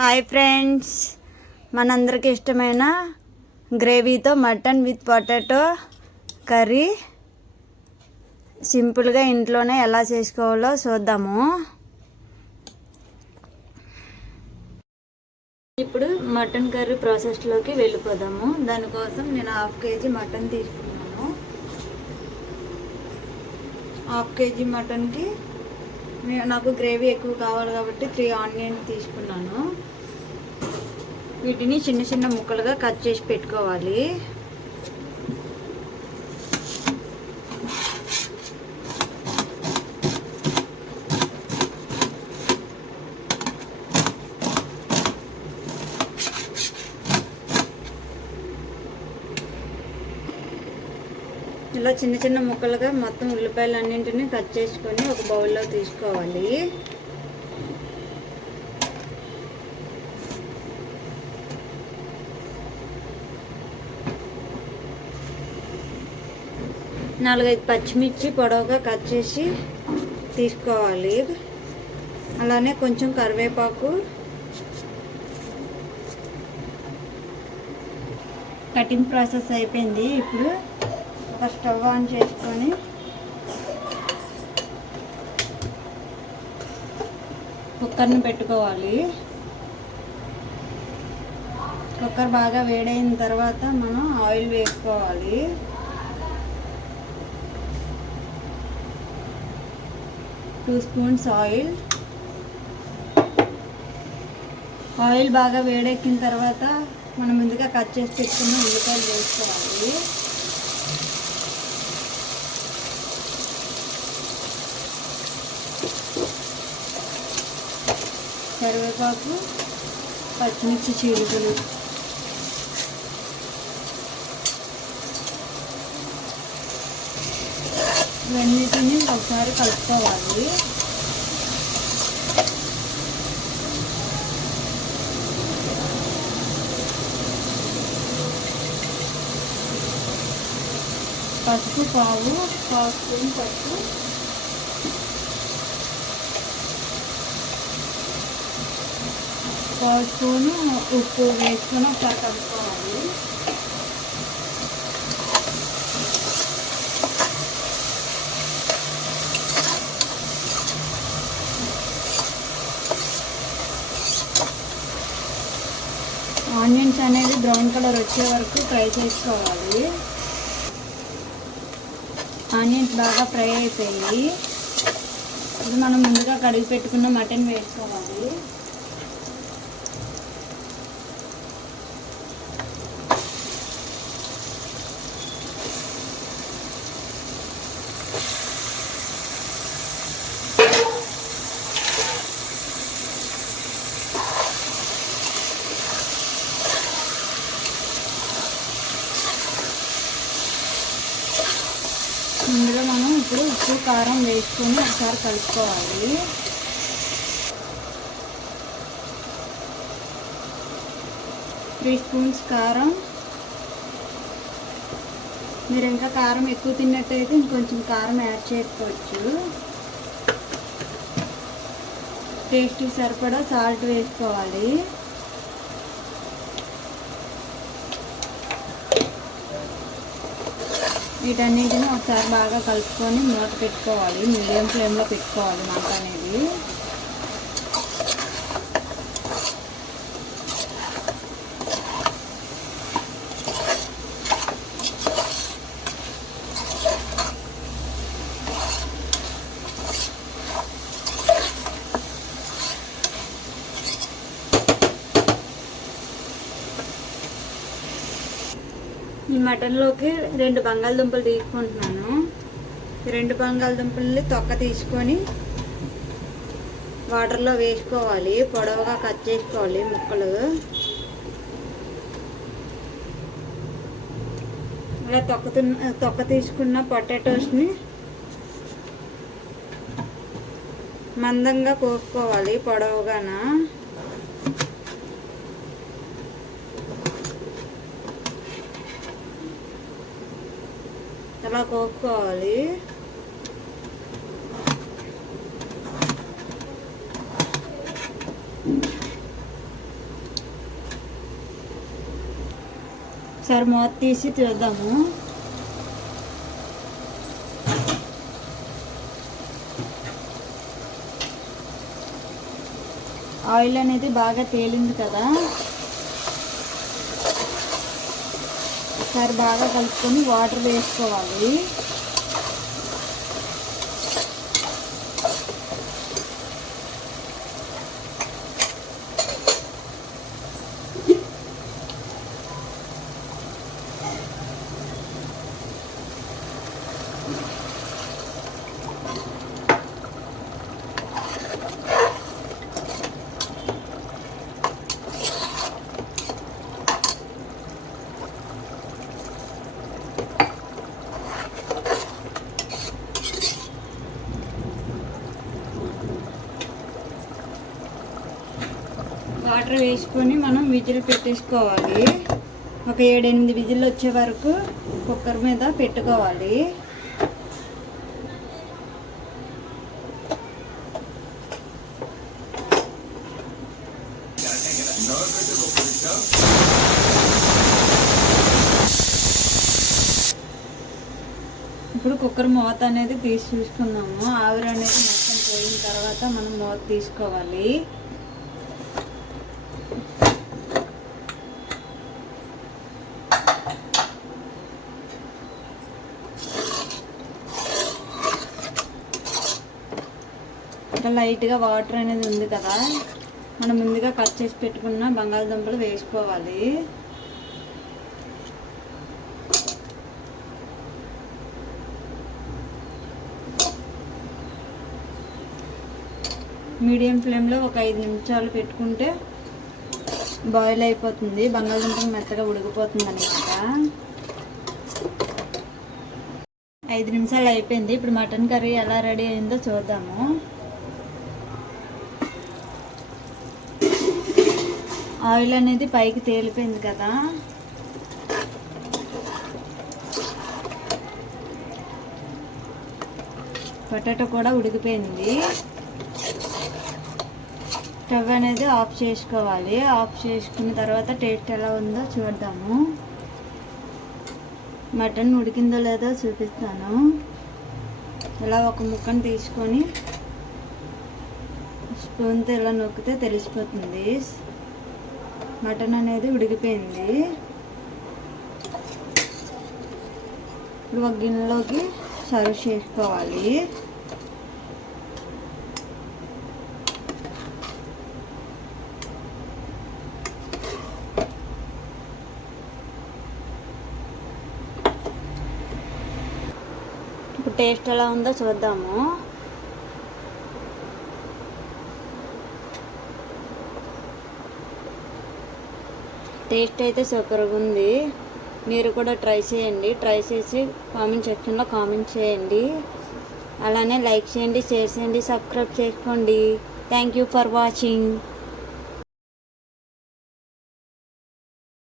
Hi friends, మనందరికి ఇష్టమైన గ్రేవీతో mutton with potato curry సింపుల్గా ఇంట్లోనే ఎలా చేసుకోవాలో చూద్దాము. ఇప్పుడు మటన్ కర్రీ ప్రాసెస్లోకి వెళ్ళిపోదాము. దానికోసం నేను 1/2 kg మటన్ తీసుకున్నాను. 1/2 kg మటన్కి నాకు గ్రేవీ ఎక్కువ కావాలి కాబట్టి 3 ఆనియన్స్ తీసుకున్నాను. వీటిని చిన్న చిన్న ముక్కలుగా కట్ చేసి పెట్టుకోవాలి. ఇలా చిన్న చిన్న ముక్కలుగా మొత్తం ఉల్లిపాయలు అన్నింటినీ కట్ చేసుకొని ఒక బౌల్లో తీసుకోవాలి. నాలుగైదు పచ్చిమిర్చి పొడవుగా కట్ చేసి తీసుకోవాలి. అలానే కొంచెం కరివేపాకు, కటింగ్ ప్రాసెస్ అయిపోయింది. ఇప్పుడు ఒక స్టవ్ ఆన్ చేసుకొని కుక్కర్ని పెట్టుకోవాలి. కుక్కర్ బాగా వేడైన తర్వాత మనం ఆయిల్ వేసుకోవాలి. టూ స్పూన్స్ ఆయిల్ బాగా వేడెక్కిన తర్వాత మనం ముందుగా కట్ చేసి పెట్టుకున్న ఉల్లిపాయలు వేసుకోవాలి. కరివేపాకు, పచ్చిమిర్చి చీలికలు, ఇవన్నిటిని ఒకసారి కలుపుకోవాలి. పసుపు పావు స్పూన్ పసుపు, పావు స్పూను ఉప్పు వేసుకొని ఒకసారి కలుపుకోవాలి. ఆనియన్స్ అనేది బ్రౌన్ కలర్ వచ్చే వరకు ఫ్రై చేసుకోవాలి. ఆనియన్స్ బాగా ఫ్రై అయిపోయి ఇది మనం ముందుగా కడిగి పెట్టుకున్న మటన్ వేసుకోవాలి. ఇందులో మనం ఇప్పుడు ఉప్పు కారం వేసుకొని ఒకసారి కలుపుకోవాలి. త్రీ స్పూన్స్ కారం. మీరు ఇంకా కారం ఎక్కువ తిన్నట్టయితే ఇంకొంచెం కారం యాడ్ చేసుకోవచ్చు. టేస్ట్కి సరిపడా సాల్ట్ వేసుకోవాలి. వీటన్నిటిని ఒకసారి బాగా కలుపుకొని మూత పెట్టుకోవాలి. మీడియం ఫ్లేమ్లో పెట్టుకోవాలి మంట అనేది. ఈ మటన్లోకి 2 బంగాళదుంపలు తీసుకుంటున్నాను. 2 బంగాళదుంపల్ని తొక్క తీసుకొని వాటర్లో వేసుకోవాలి. పొడవుగా కట్ చేసుకోవాలి ముక్కలు. ఇలా తొక్క తీసుకున్న పొటాటోస్ని మందంగా కోసుకోవాలి పొడవుగాన. అలా కోసుకోవాలి. ఒకసారి మూత తీసి చూద్దాము. ఆయిల్ అనేది బాగా తేలింది కదా, ఒకసారి బాగా కలుపుకొని వాటర్ వేసుకోవాలి. వాటర్ వేసుకొని మనం విజిల్ పెట్టేసుకోవాలి. ఒక 7-8 విజిల్ వచ్చే వరకు కుక్కర్ మీద పెట్టుకోవాలి. ఇప్పుడు కుక్కర్ మూత అనేది తీసి చూసుకుందాము. ఆవిరి అనేది మొత్తం పోయిన తర్వాత మనం మూత తీసుకోవాలి. ఇంకా లైట్గా వాటర్ అనేది ఉంది కదా, మనం ముందుగా కట్ చేసి పెట్టుకున్న బంగాళదుంపలు వేసుకోవాలి. మీడియం ఫ్లేమ్లో ఒక 5 నిమిషాలు పెట్టుకుంటే బాయిల్ అయిపోతుంది, బంగాళదుంపలు మెత్తగా ఉడికిపోతుంది అన్నమాట. 5 నిమిషాలు అయిపోయింది. ఇప్పుడు మటన్ కర్రీ ఎలా రెడీ అయిందో చూద్దాము. ఆయిల్ అనేది పైకి తేలిపోయింది కదా, పొటాటో కూడా ఉడికిపోయింది. స్టవ్ అనేది ఆఫ్ చేసుకోవాలి. ఆఫ్ చేసుకున్న తర్వాత టేస్ట్ ఎలా ఉందో చూద్దాము. మటన్ ఉడికిందో లేదో చూపిస్తాను. ఇలా ఒక ముక్కను తీసుకొని స్పూన్తో ఇలా నొక్కితే తెలిసిపోతుంది మటన్ అనేది ఉడికిపోయింది. ఇప్పుడు ఒక గిన్నెలోకి సర్వ్ చేసుకోవాలి. ఇప్పుడు టేస్ట్ ఎలా ఉందో చూద్దాము. టేస్ట్ అయితే సూపర్గా ఉంది. మీరు కూడా ట్రై చేయండి. ట్రై చేసి కామెంట్ సెక్షన్లో కామెంట్ చేయండి. అలానే లైక్ చేయండి, షేర్ చేయండి, సబ్స్క్రైబ్ చేసుకోండి. Thank you for watching.